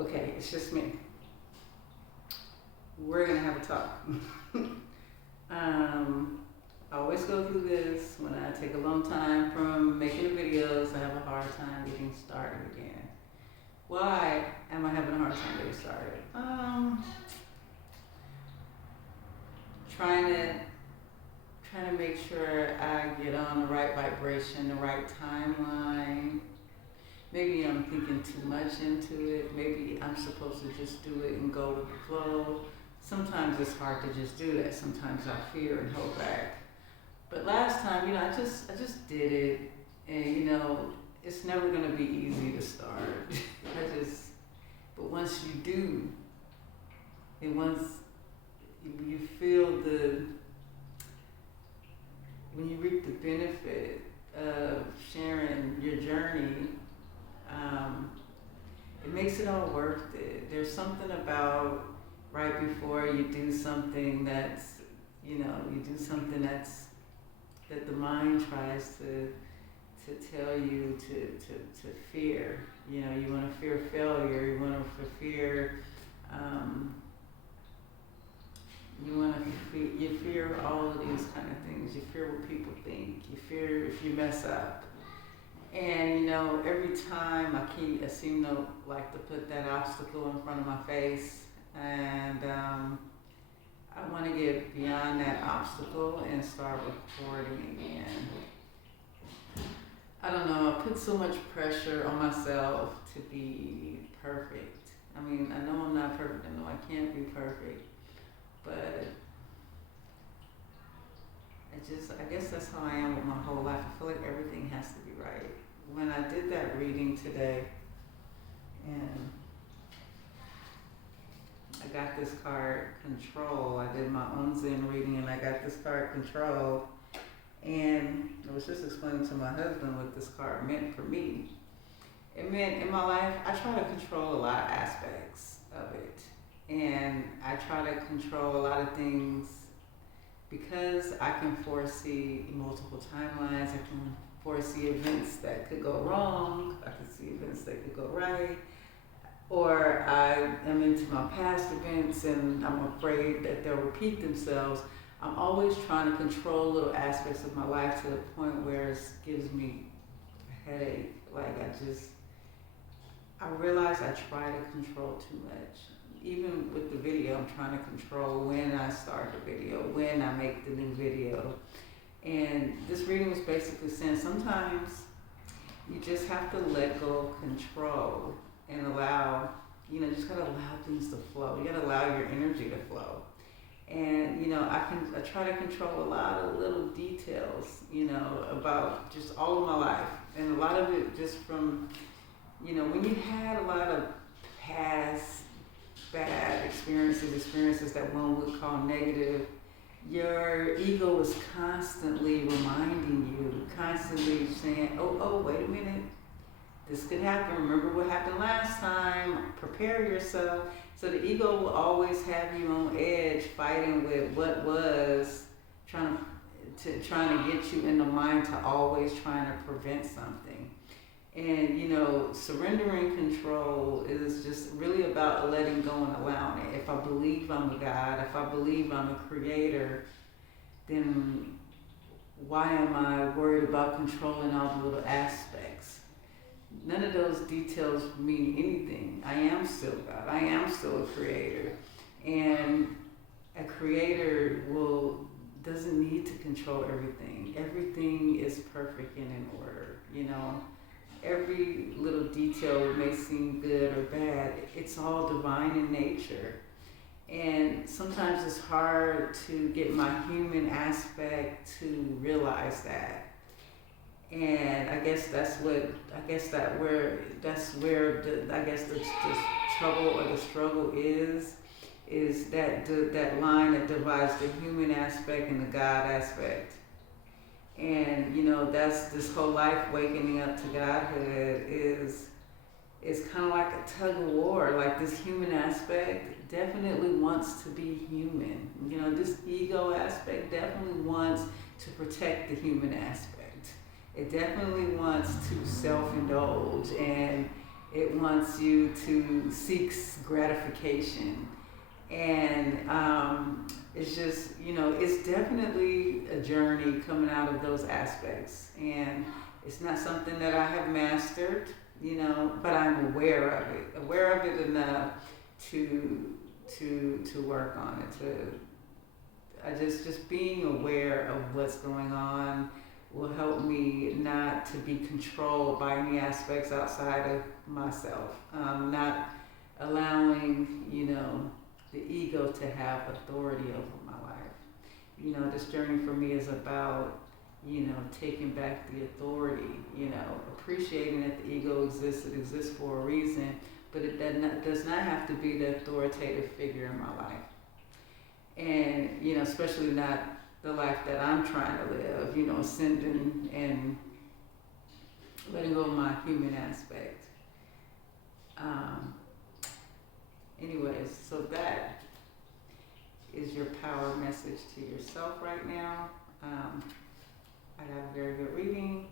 Okay, it's just me. We're gonna have a talk. I always go through this when I take a long time from making the videos. I have a hard time getting started again. Why am I having a hard time getting started? Trying to make sure I get on the right vibration, the right timeline. Maybe I'm thinking too much into it. Maybe I'm supposed to just do it and go with the flow. Sometimes it's hard to just do that. Sometimes I fear and hold back. But last time, I just did it, and it's never gonna be easy to start. But once you do, and once you feel when you reap the benefit of sharing your journey, it makes it all worth it. There's something about right before you do something that's, you do something that the mind tries to tell you to fear. You want to fear failure. You want to fear. You fear all of these kind of things. You fear what people think. You fear if you mess up. And every time I seem to like to put that obstacle in front of my face, and I want to get beyond that obstacle and start recording again. I don't know, I put so much pressure on myself to be perfect. I mean, I know I'm not perfect, I know I can't be perfect, but I guess that's how I am with my whole life. I feel like everything has to be right. When I did that reading today, and I got this card, Control. I did my own Zen reading, and I got this card, Control. And I was just explaining to my husband what this card meant for me. It meant in my life, I try to control a lot of aspects of it. And I try to control a lot of things because I can foresee multiple timelines. I can foresee events that could go wrong. I can see events that could go right. Or I am into my past events and I'm afraid that they'll repeat themselves. I'm always trying to control little aspects of my life to the point where it gives me a headache. Like I realize I try to control too much. Even with the video, I'm trying to control when I start the video, when I make the new video. And this reading was basically saying sometimes you just have to let go of control and allow, just gotta allow things to flow. You gotta allow your energy to flow. And, I try to control a lot of little details, about just all of my life. And a lot of it just from, when you had a lot of past bad experiences that one would call negative, your ego was constantly reminding you, constantly saying, oh, wait a minute. This could happen. Remember what happened last time. Prepare yourself. So the ego will always have you on edge, fighting with what was, trying to get you in the mind to always trying to prevent something. And surrendering control is just really about letting go and allowing it. If I believe I'm a God, if I believe I'm a creator, then why am I worried about controlling all the little aspects? None of those details mean anything. I am still God. I am still a creator. And a creator doesn't need to control everything. Everything is perfect and in order, Every little detail may seem good or bad. It's all divine in nature. And sometimes it's hard to get my human aspect to realize that. And I guess the trouble or the struggle is that line that divides the human aspect and the God aspect. And that's this whole life waking up to Godhood is kind of like a tug of war. Like this human aspect definitely wants to be human. This ego aspect definitely wants to protect the human aspect. It definitely wants to self-indulge and It wants you to seek gratification. And it's just, it's definitely a journey coming out of those aspects. And it's not something that I have mastered, but I'm aware of it enough to work on it. I just being aware of what's going on will help me not to be controlled by any aspects outside of myself. Not allowing, the ego to have authority over my life. This journey for me is about, taking back the authority, appreciating that the ego exists. It exists for a reason, but it does not have to be the authoritative figure in my life. And, especially not the life that I'm trying to live, ascending and letting go of my human aspect. Anyways, so that is your power message to yourself right now. I got a very good reading.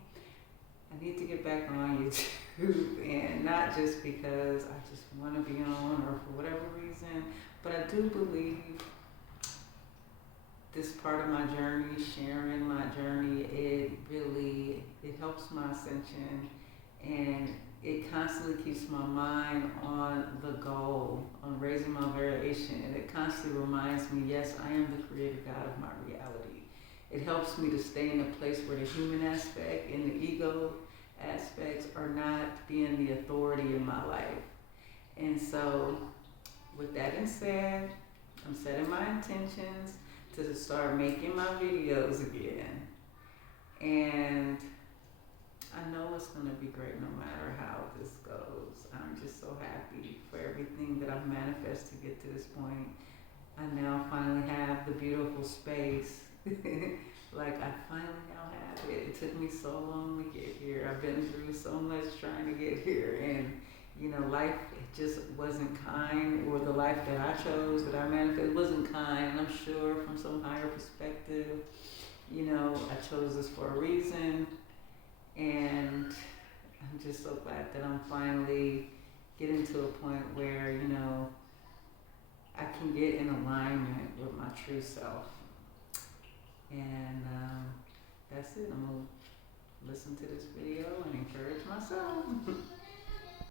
I need to get back on YouTube, and not just because I just want to be on or for whatever reason, but I do believe this part of my journey, sharing my journey, it helps my ascension, and it constantly keeps my mind on the goal, on raising my variation, and it constantly reminds me, yes, I am the creator God of my reality. It helps me to stay in a place where the human aspect and the ego aspects are not being the authority in my life. And so, with that being said, I'm setting my intentions to start making my videos again. And I know it's going to be great no matter how this goes. I'm just so happy for everything that I've manifested to get to this point. I now finally have the beautiful space. Like, I finally now have it. It took me so long to get here. I've been through so much trying to get here. And, life just wasn't kind, or the life that I chose, that I manifested, wasn't kind. And I'm sure from some higher perspective, I chose this for a reason. And I'm just so glad that I'm finally getting to a point where, I can get in alignment with my true self. And that's it. I'm going to listen to this video and encourage myself.